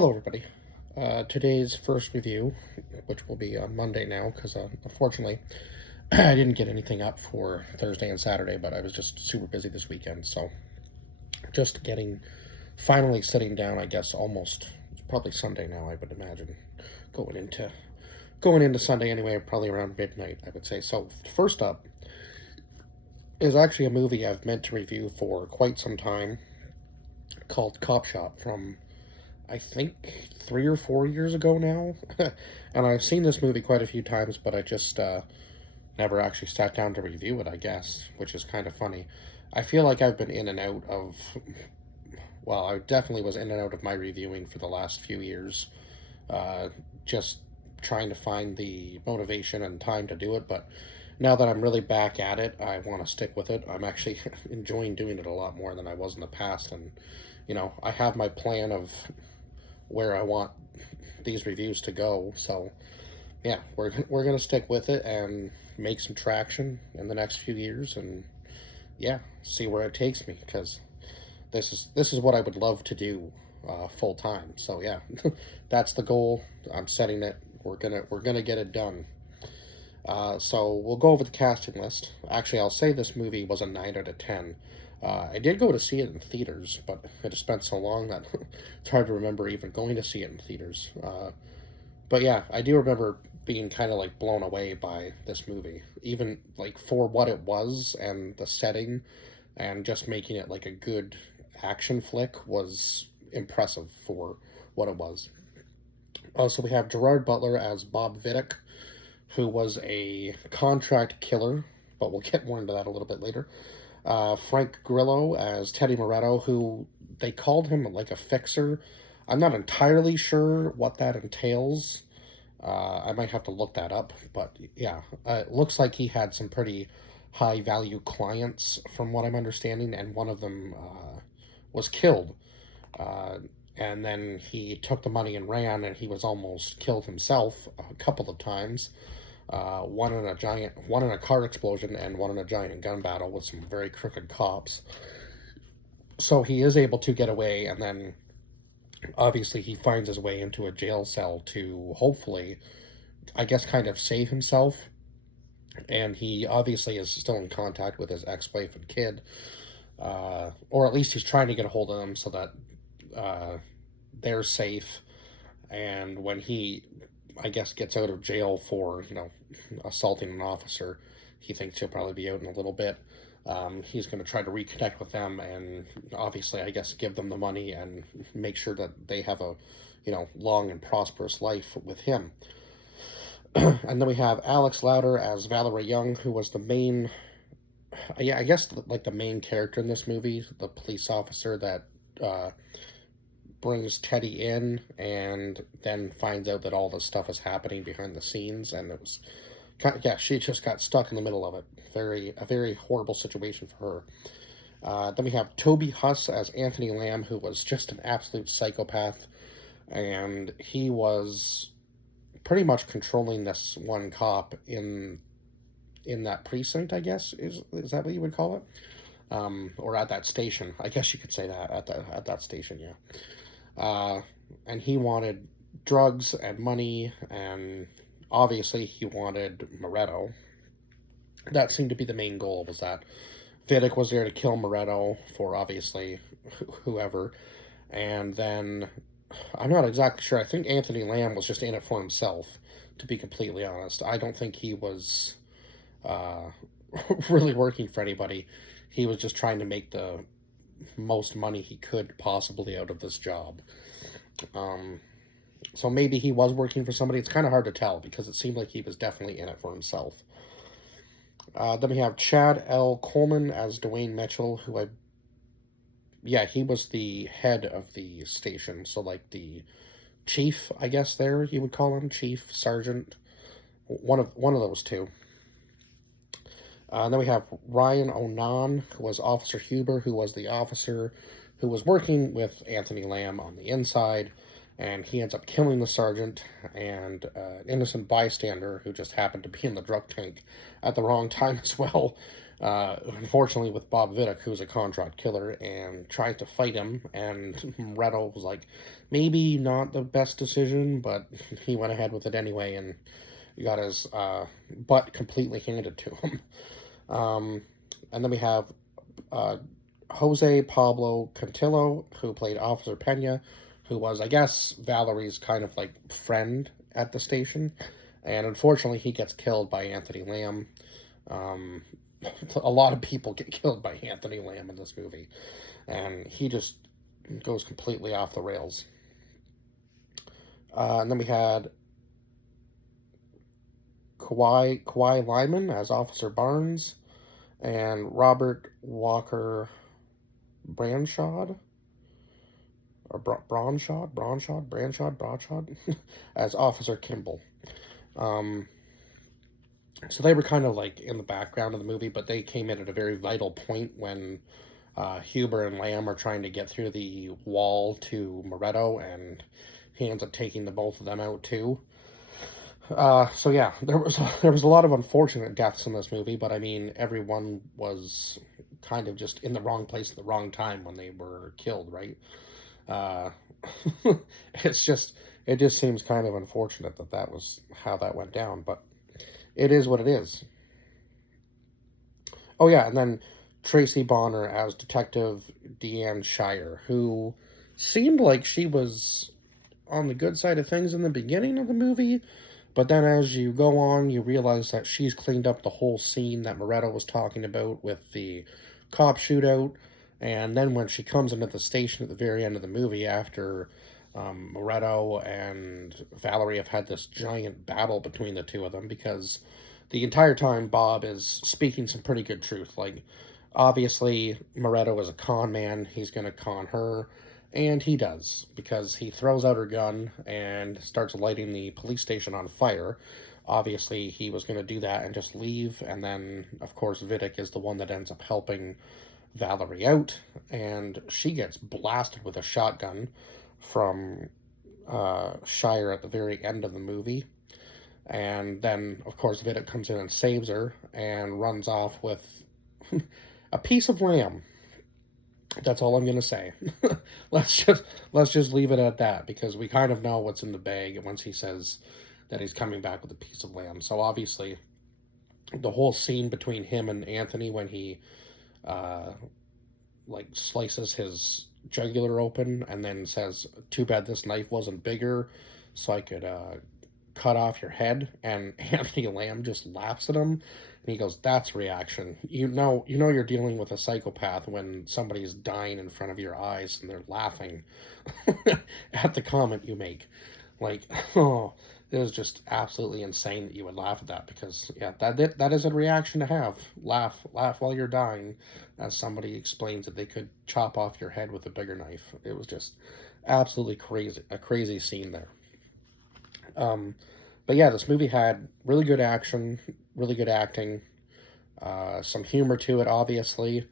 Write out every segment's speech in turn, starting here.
Hello, everybody. Today's first review, which will be on Monday now, because unfortunately I didn't get anything up for Thursday and Saturday, but I was just super busy this weekend. So just finally sitting down. I guess almost it's probably Sunday now. I would imagine going into going into Sunday anyway, probably around midnight. I would say. So first up is actually a movie I've meant to review for quite some time, called Copshop from I think 3 or 4 years ago now. And I've seen this movie quite a few times, but I just never actually sat down to review it, I guess, which is kind of funny. I feel like I've been in and out of, well, I definitely was in and out of my reviewing for the last few years, just trying to find the motivation and time to do it. But now that I'm really back at it, I want to stick with it. I'm actually enjoying doing it a lot more than I was in the past. And, I have my plan of where I want these reviews to go. So yeah, we're gonna stick with it and make some traction in the next few years, and yeah, see where it takes me, because this is what I would love to do full time. So yeah, that's the goal. I'm setting it. We're gonna get it done. So we'll go over the casting list. Actually, I'll say this movie was a 9 out of 10. I did go to see it in theaters, but it has been so long that it's hard to remember even going to see it in theaters. But yeah, I do remember being kind of like blown away by this movie, even like for what it was and the setting, and just making it like a good action flick was impressive for what it was. Also, we have Gerard Butler as Bob Vidic, who was a contract killer, but we'll get more into that a little bit later. Frank Grillo as Teddy Moretto, who they called him like a fixer. I'm not entirely sure what that entails. I might have to look that up, but yeah, it looks like he had some pretty high value clients from what I'm understanding, and one of them was killed. Uh, and then he took the money and ran, and he was almost killed himself a couple of times. One in a car explosion, and one in a giant gun battle with some very crooked cops. So he is able to get away, and then obviously he finds his way into a jail cell to hopefully, I guess, kind of save himself. And he obviously is still in contact with his ex-wife and kid, or at least he's trying to get a hold of them so that they're safe. And when he, I guess, gets out of jail for, assaulting an officer, he thinks he'll probably be out in a little bit. He's going to try to reconnect with them, and obviously, I guess, give them the money and make sure that they have a, long and prosperous life with him. And then we have Alex Louder as Valerie Young, who was the main, yeah, I guess, like the main character in this movie, the police officer that brings Teddy in and then finds out that all this stuff is happening behind the scenes, and it was yeah, she just got stuck in the middle of it. A very horrible situation for her. Then we have Toby Huss as Anthony Lamb, who was just an absolute psychopath, and he was pretty much controlling this one cop in that precinct, I guess, is that what you would call it? Or at that station, I guess you could say that, at that station, yeah. And he wanted drugs and money, and obviously he wanted Moretto. That seemed to be the main goal, was that Vidic was there to kill Moretto for obviously whoever. And then I'm not exactly sure. I think Anthony Lamb was just in it for himself, to be completely honest. I don't think he was really working for anybody. He was just trying to make the most money he could possibly out of this job. So maybe he was working for somebody. It's kind of hard to tell, because it seemed like he was definitely in it for himself. Then we have Chad L. Coleman as Dwayne Mitchell, yeah, he was the head of the station. So like the chief, I guess there you would call him, chief, sergeant, one of those two. Then we have Ryan Onan, who was Officer Huber, who was the officer who was working with Anthony Lamb on the inside, and he ends up killing the sergeant and an innocent bystander who just happened to be in the drug tank at the wrong time as well. Unfortunately, with Bob Vidic, who's a contract killer, and tries to fight him, and Reto was like, maybe not the best decision, but he went ahead with it anyway, and got his butt completely handed to him. Um, and then we have uh, Jose Pablo Cantillo, who played Officer Pena, who was, I guess, Valerie's kind of like friend at the station. And unfortunately, he gets killed by Anthony Lamb. Um, a lot of people get killed by Anthony Lamb in this movie, and he just goes completely off the rails. And then we had Kawhi Lyman as Officer Barnes, and Robert Walker Branshawd, or Branshawd, as Officer Kimball. Um, so they were kind of like in the background of the movie, but they came in at a very vital point when Huber and Lamb are trying to get through the wall to Moretto, and he ends up taking the both of them out too. So yeah, there was a lot of unfortunate deaths in this movie, but I mean everyone was kind of just in the wrong place at the wrong time when they were killed, right? Uh, it's just it just seems kind of unfortunate that that was how that went down, but it is what it is. Oh yeah, and then Tracy Bonner as Detective Deanne Shire, who seemed like she was on the good side of things in the beginning of the movie, but then as you go on, you realize that she's cleaned up the whole scene that Moretto was talking about with the cop shootout. And then when she comes into the station at the very end of the movie, after Moretto and Valerie have had this giant battle between the two of them, because the entire time Bob is speaking some pretty good truth. Like, obviously, Moretto is a con man. He's going to con her. And he does, because he throws out her gun and starts lighting the police station on fire. Obviously, he was going to do that and just leave. And then, of course, Vidic is the one that ends up helping Valerie out. And she gets blasted with a shotgun from Shire at the very end of the movie. And then, of course, Vidic comes in and saves her and runs off with a piece of lamb. That's all I'm gonna say. let's just let's just leave it at that, because we kind of know what's in the bag once he says that he's coming back with a piece of lamb. So obviously, the whole scene between him and Anthony when he uh, like slices his jugular open and then says, "Too bad this knife wasn't bigger, so I could cut off your head," and Anthony Lamb just laughs at him, and he goes, "That's reaction. You're dealing with a psychopath when somebody's dying in front of your eyes and they're laughing at the comment you make." Like, oh, it was just absolutely insane that you would laugh at that, because yeah, that is a reaction to have. Laugh while you're dying, as somebody explains that they could chop off your head with a bigger knife. It was just absolutely crazy, a crazy scene there. Um, but yeah, this movie had really good action, really good acting, some humor to it, obviously.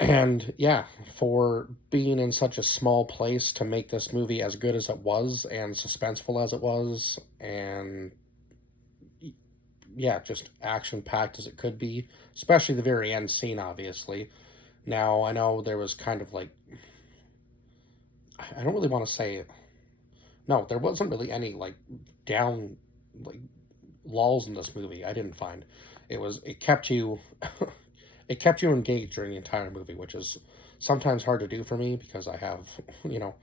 And yeah, for being in such a small place to make this movie as good as it was and suspenseful as it was, and yeah, just action packed as it could be, especially the very end scene, obviously. Now, I know there was kind of like, I don't really want to say, no, there wasn't really any like down, like lulls in this movie. I didn't find it kept you it kept you engaged during the entire movie, which is sometimes hard to do for me because I have, you know,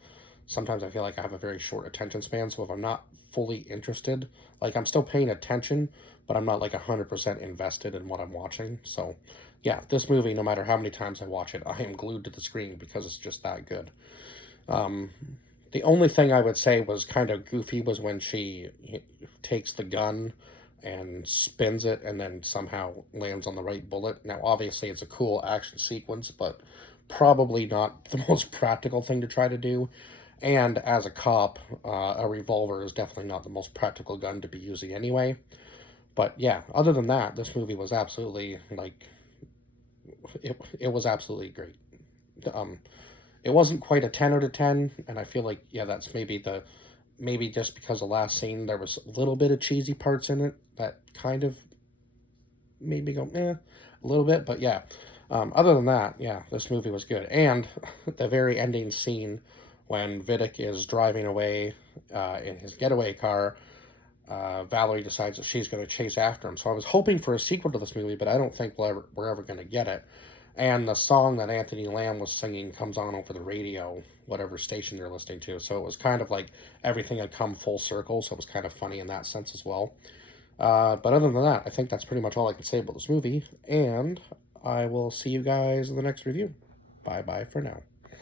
sometimes I feel like I have a very short attention span. So if I'm not fully interested, like I'm still paying attention, but I'm not like 100% invested in what I'm watching. So yeah, this movie, no matter how many times I watch it, I am glued to the screen because it's just that good. Um, the only thing I would say was kind of goofy was when she takes the gun and spins it and then somehow lands on the right bullet. Now, obviously, it's a cool action sequence, but probably not the most practical thing to try to do. And as a cop, a revolver is definitely not the most practical gun to be using anyway. But yeah, other than that, this movie was absolutely like it was absolutely great. Um, it wasn't quite a 10 out of 10, and I feel like yeah, that's maybe just because the last scene there was a little bit of cheesy parts in it that kind of made me go, eh. a little bit, but yeah. Other than that, yeah, this movie was good. And the very ending scene when Vidic is driving away in his getaway car, Valerie decides that she's going to chase after him. So I was hoping for a sequel to this movie, but I don't think we're ever going to get it. And the song that Anthony Lamb was singing comes on over the radio, whatever station you're listening to. So it was kind of like everything had come full circle. So it was kind of funny in that sense as well. But other than that, I think that's pretty much all I can say about this movie. And I will see you guys in the next review. Bye bye for now.